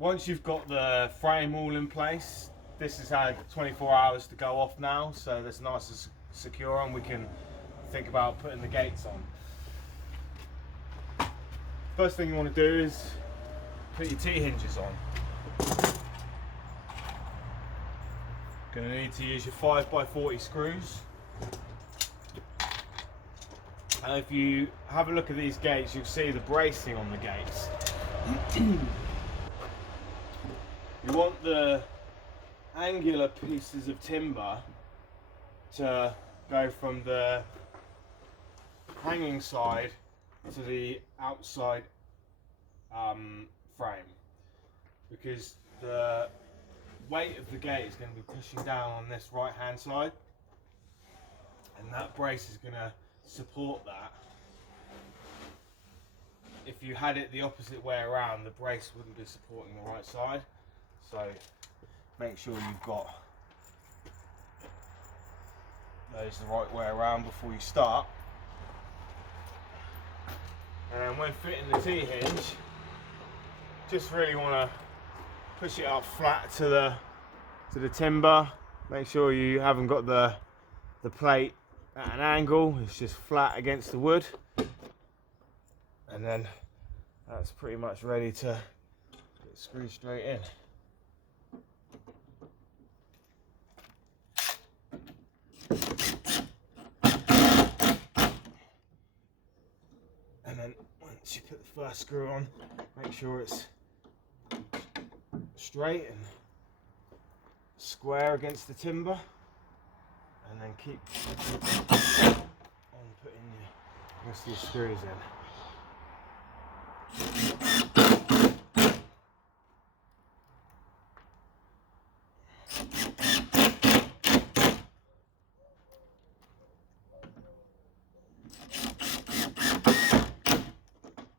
once you've got the frame all in place, this has had 24 hours to go off now, so that's nice and secure, and we can think about putting the gates on. First thing you want to do is put your t-hinges on. Going to need to use your 5x40 screws. And if you have a look at these gates, you'll see the bracing on the gates. You want the angular pieces of timber to go from the hanging side to the outside frame, because the weight of the gate is going to be pushing down on this right hand side, and that brace is going to support that. If you had it the opposite way around, the brace wouldn't be supporting the right side, so make sure you've got those the right way around before you start. And then when fitting the t-hinge, just really want to push it up flat to the timber. Make sure you haven't got the plate at an angle, it's just flat against the wood. And then that's pretty much ready to get screwed straight in. And then once you put the first screw on, make sure it's straight and square against the timber, and then keep on putting the rest of your screws in.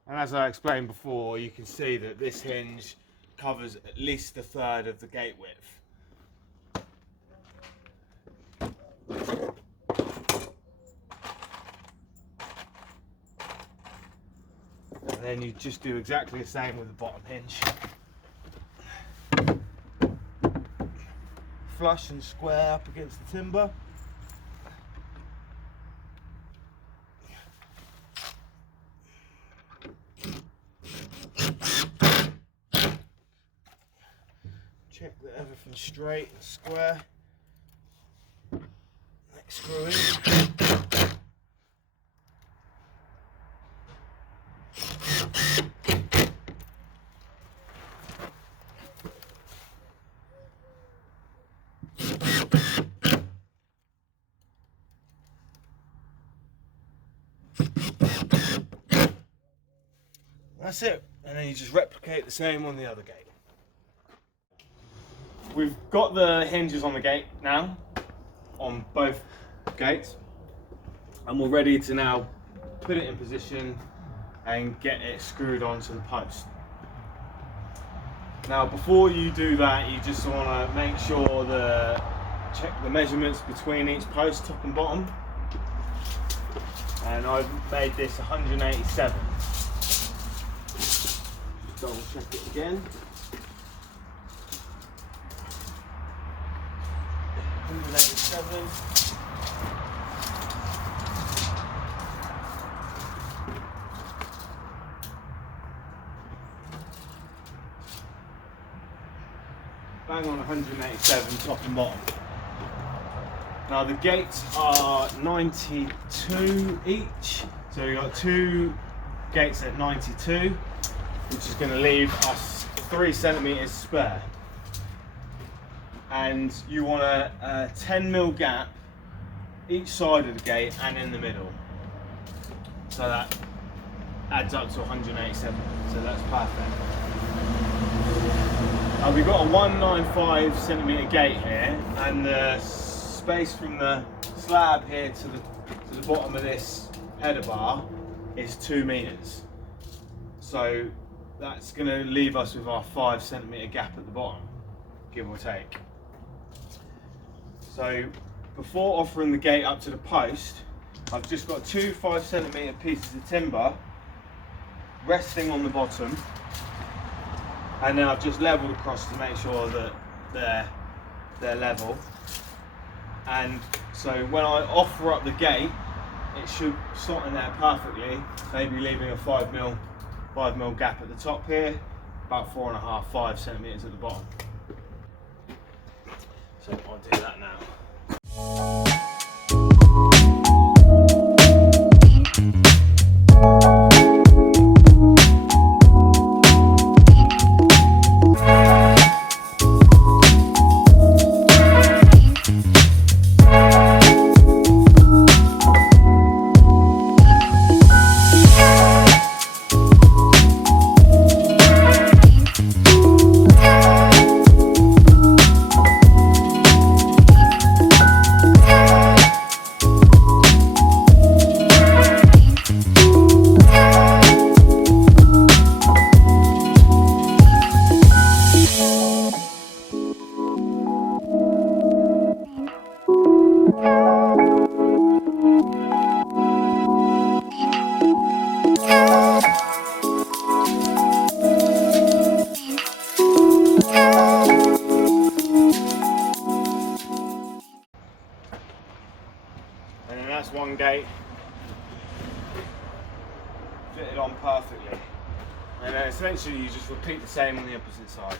And as I explained before, you can see that this hinge covers at least a third of the gate width. And then you just do exactly the same with the bottom hinge. Flush and square up against the timber. Check that everything's straight and square. Next screw in. That's it, and then you just replicate the same on the other gate. We've got the hinges on the gate now, on both gates, and we're ready to now put it in position and get it screwed onto the post. Now before you do that, you just want to make sure check the measurements between each post, top and bottom, and I've made this 187. Double check it again. 187. Bang on 187 top and bottom. Now the gates are 92 each, so you've got two gates at 92, which is going to leave us 3 centimeters spare. And you want a 10mm gap each side of the gate and in the middle. So that adds up to 187, so that's perfect. Now we've got a 195 centimeter gate here, and the space from the slab here to the bottom of this header bar is 2 meters. So that's going to leave us with our 5 centimeter gap at the bottom, give or take. So before offering the gate up to the post, I've just got 2 5 centimeter pieces of timber resting on the bottom, and then I've just levelled across to make sure that they're level. And so when I offer up the gate, it should slot in there perfectly, maybe leaving a 5mm gap at the top here, about 4.5, 5 centimetres at the bottom. So I'll do that now. And then that's one gate fitted on perfectly. And then essentially you just repeat the same on the opposite side.